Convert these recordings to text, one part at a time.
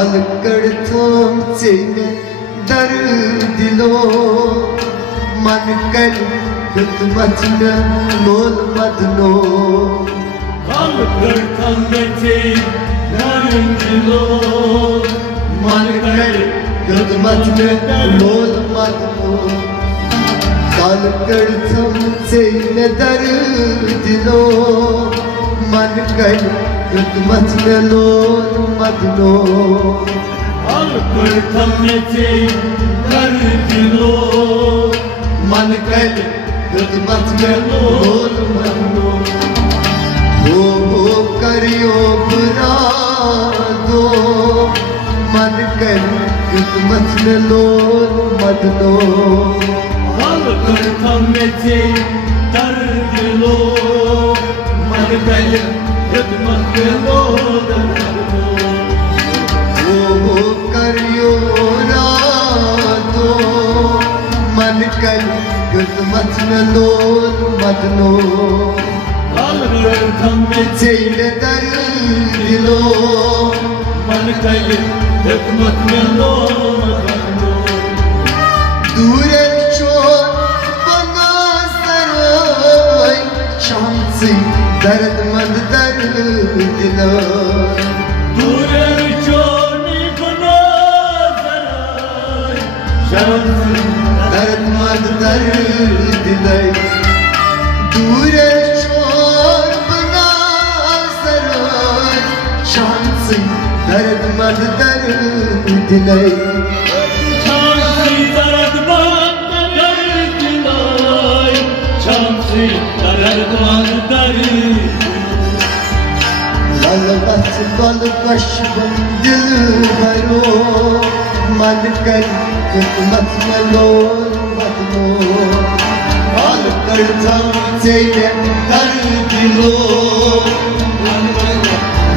Alkırtımse derdilo Man kal hükmetine olmadno Alkırtımse derdilo Man kal hükmetine olmadno Alkırtımse derdilo Man kal hükmetine olmadno Alkırtımse derdilo Man kal hükmetine olmadno हो करियो बुरा दो मन कर खिदमत में लो मत लो Alkırtımse derdilo Man kal hükmetine olmadno हो करियो ना दो मन कर खिदमत में लो मत लो Alkırtımse Zeyle derdilo Man kal hükmetine olmadno Dure çok bana saray Şansı derdmand derdilo Dure çoni bana saray Şansı derdmand derdilo Dure çok bana saray Şansı derdmand derdilo Şansı derdmand derdilay Şansı derdmand derdilay Lalbat balbaş dil baro Man kal hükmet melo madno Al kartam zeyle dardilo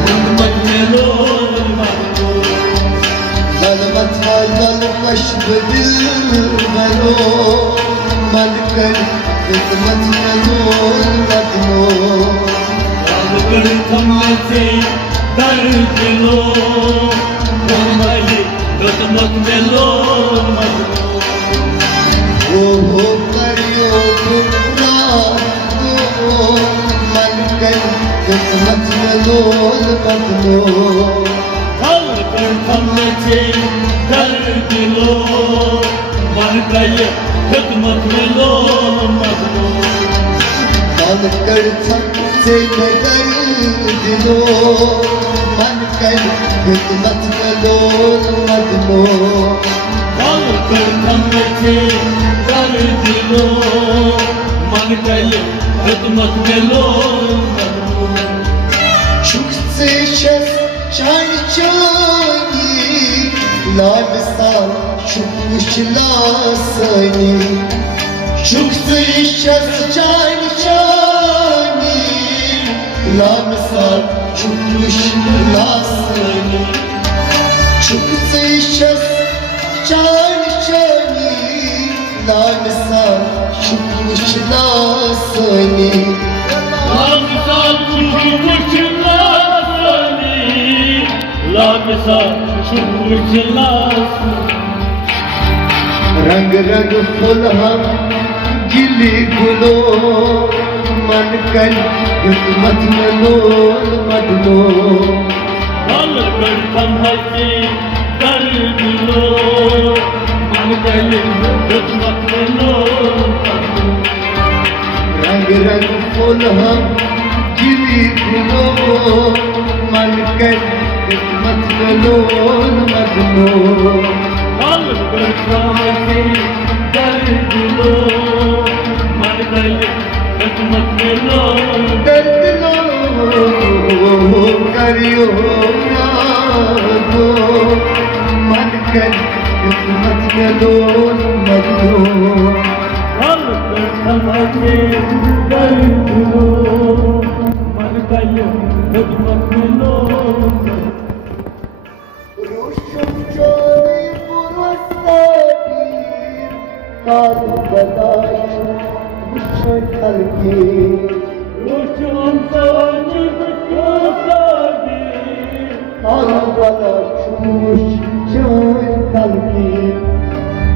Hükmetine olmadno Lalbat balbaş dil baro Man kal hükmet melo madno Alkırtımse derdilo Man kal hükmetine olmadno हो करियो बुरा दो मन कर खिदमत में लो बदलो Alkırtımse derdilo Man kal hükmetine olmadno मन कर से नगर दिलो मन कर खिदमत में लो बदलो Alkırtımse derdilo Man kal hükmetine olmadno शुक से शस चाय चानी लाल साल शुक विशलासनी शुक से शस चाय चानी लाल साल शुक विशलासनी शुक से शस चाय चानी लाल साल शुक विशलासनी Lamsal şukurçulasını Lamsal şukurçulasını रंग रंग फूल हम गिली गुलो मन कल हिकमत में लो मडलो Alkırtımse derdilo Man kal hükmetine olmadno रंग रंग फूल हम गिली गुलो मन कल हिकमत में लो मडलो Alkırtımse derdilo Man kal hükmetine olmadno दर्द लो करियो दो मन कल हिकमत में लो मडलो Alkırtımse derdilo Man kal hükmetine olmadno Ruşum çöre burası Karbadaş Bıçak halki Uçum sancı kutladı Karbadaş Kalkmış çay kalki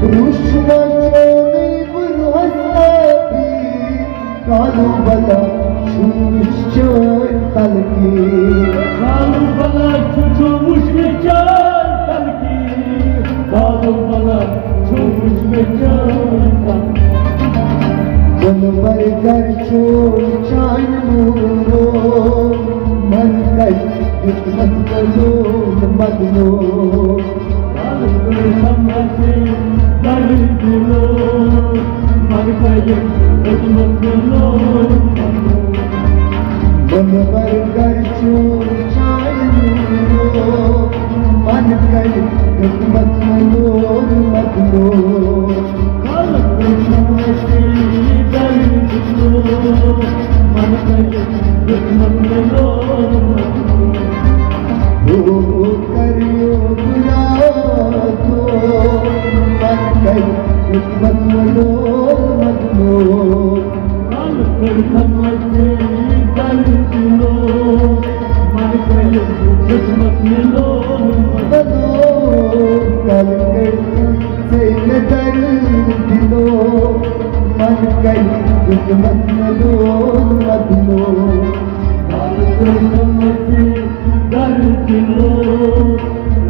Ruşma çoni vur hastabi Kalu bala şumuş çay kalki Kalu bala çumuş çay kalki Kalu bala çumuş çay kalki Bunlar garçol çay muro Man kay hikmet kalul madno Kalkır samrati dardilo Markayım hikmetlo Bunlar garçol çay muro Man kay hikmet kalul madno Kalkır samrati dardilo Markayım hikmetlo वो करियो बुरा तो मन कई हिकमत लो मत लो Kalkır samrati dardilo Markayım hikmetlo बनो कल कर से नजर दिलो मन कई हिकमत लो मत लो Kalkır samrati dardilo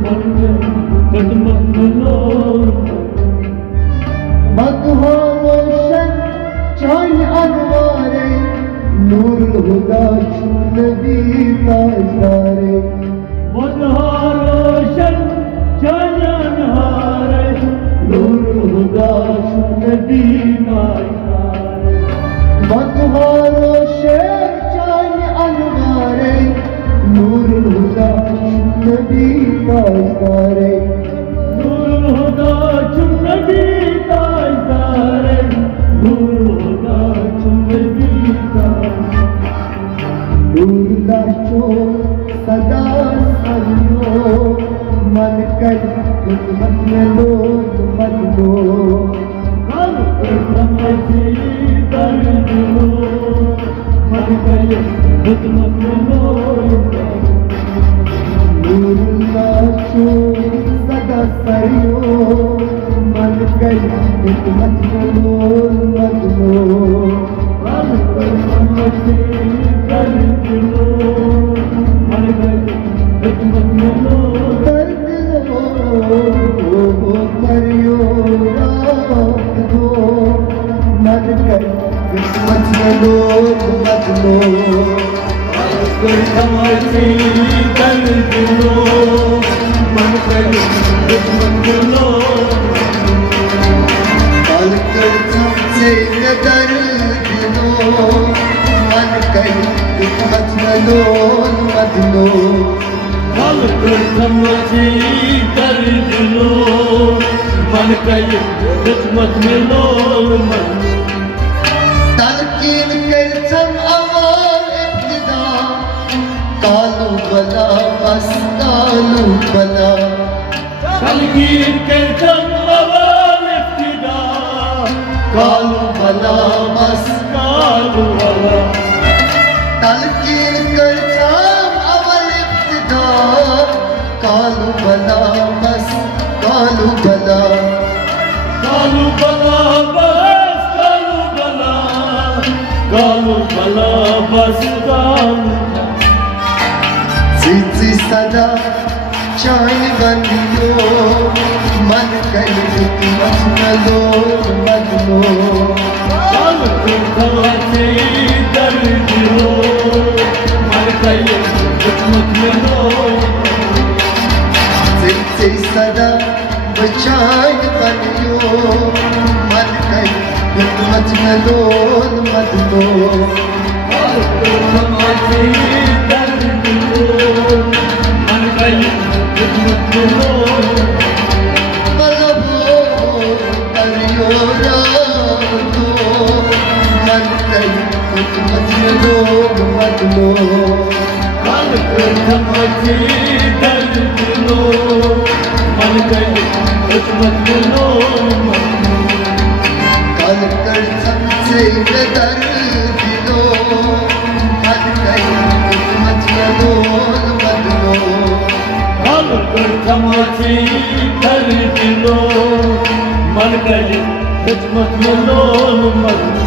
Markayım hikmetlo मधुहो रोशन चाय अनवारे नूर हुदा नबी ताजदारे Madharoşan canan hare Nur huda şunnebi naşare मधुहो रोशन चाय अनवारे नूर हुदा नबी ताजदारे Nur huda şunnebi taşdare Nur huda şunnebi taşdare दूरदर्शो सदा सलियो मन कर हिकमत में लो मत लो Kalkır samrati dardilo Markayım hikmetlo दूरदर्शो सदा सलियो मन कर हिकमत में लो मत लो Kalkır samrati dardilo Markayım hikmetlo दर्द लो करियो रात दो मन कर हिकमत में लो मत लो Kalkır samrati dardilo Markayım hikmetlo Kalkır tamse kadar dilo Man kay hikmet melon madlo Kalkır samrati dardilo Markayım hikmetlo Talkin kertam aval ibtida Kalu bala bas kalu bala Kalkir kertam aval iftida Kalu bala bas Kalu bala Talkin kertam aval ibtida Kalu bala bas kalu bala Kalu bala bas kalu bala Kalu bala bas kalu Zizi sada çay bandiyo Man kay hikmet melo madlo Kalkır samrati dardilo Markayım hikmetlo Zizi sada çay bandiyo Man kay hikmet melo madlo Kalkır samrati dardilo Markayım hikmetlo Malabo kariyo rato Man kay hikmet melo madlo Kalkır samrati dardilo Markayım hikmetlo Kalkar tamse kadar dilo Man kay hikmet melon madlo Kalkır samrati दर्दिलो मन कली खिदमत में लोल मजनू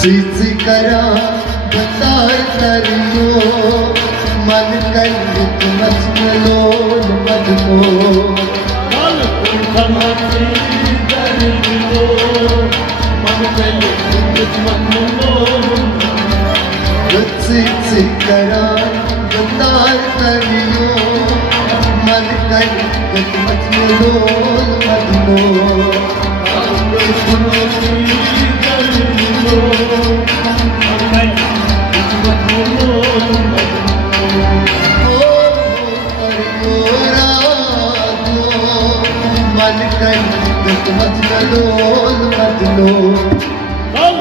चीची करा बताए करियो मन कर मत लो मत लो कल कुंठमती दर्दिलो मन कली खिदमत में लोल चीची करा बताए करियो मन कर मत लो मत लो ओ करियो रातो मन कर मत लो मत लो काल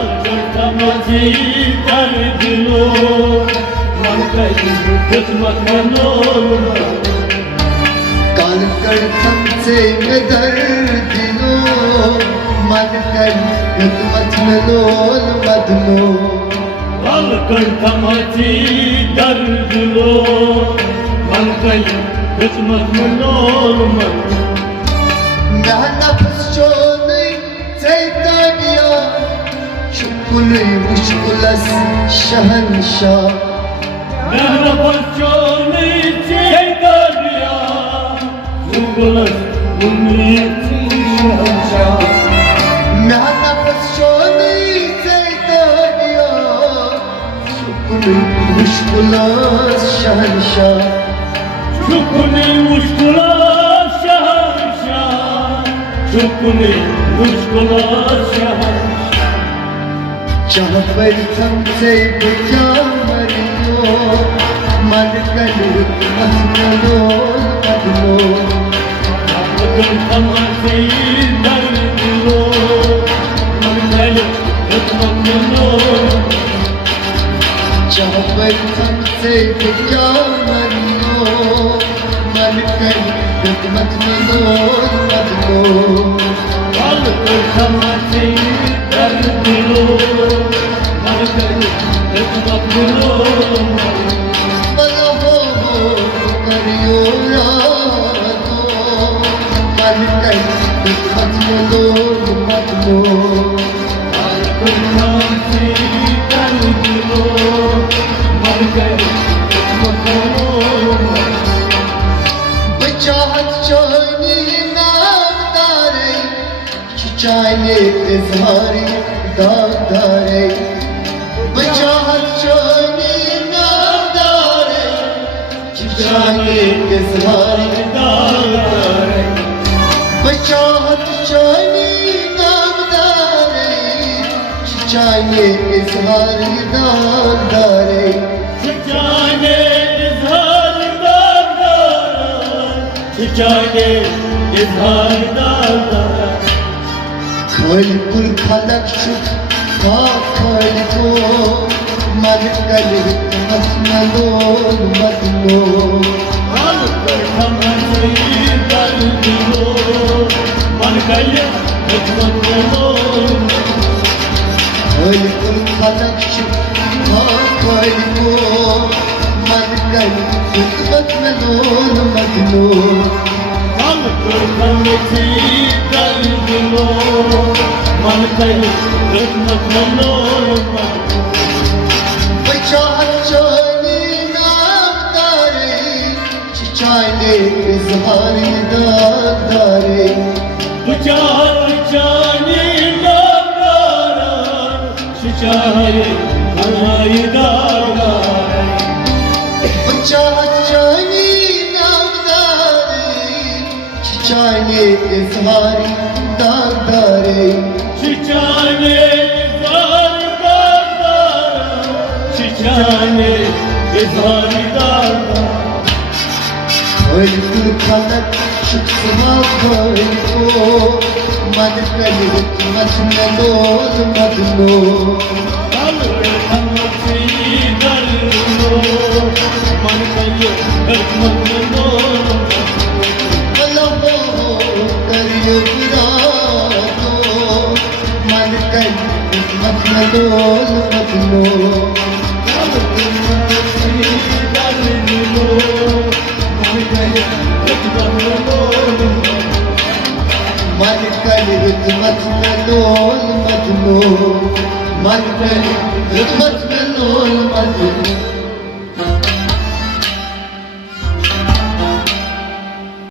कर हमसे में दर्द लो मन कर मत लो मत लो ना नफ्स जो नहीं सैतानिया शुक्ल मुश्किल शहंशाह ना नफ्स जो नहीं सैतानिया शुक्ल मुश्किल शहंशाह शुक्र मुश्किल शहंशाह शुक्र मुश्किल शहंशाह जहाँ पर हमसे बचा मरियो मन कर मत लो मत लो हमसे दर्दिलो मन कली खिदमत में लोल जहाँ पर हमसे बचा मरियो मन कर मत लो मत लो कल कुंठमती दर्दिलो मन कली खिदमत में लोल मनो करियो रातो मन कर मत लो मत लो कुंठमती दर्दिलो मन कली खिदमत में लोल बचाहत चाहनी नामदारे चाहने इजहारी दागदारे बचाहत चाहनी नामदारे चाहने इजहारी दागदारे बचाहत चाहनी नामदारे चाहने इजहारी दागदारे जाने इजहार दादा खलकुल खलक शुक खलको मन कल मत लो मत लो मन कली खिदमत में लोल खलकुल खलक शुक खलको मन कल मत लो मत लो मन कली खिदमत में लोल बचाहत चाहनी नामदारे चाहने इजहारी दागदारे जाने दादा चाहे हमारी दादा बचाहत चाहनी नामदारे चाहने इजहारी दागदारे चाहे दादा जाने इजहारी दागा Öykü kalak çıksın koydu Man kalbi hikmetine dolmadı o Alır hamsi darlo Man kayo hikmetine Allah'u kariyo kırado Man kalbi hikmetine dolmadı o Malikali hikmetine olmadı mı? Malikali hikmetine olmadı mı?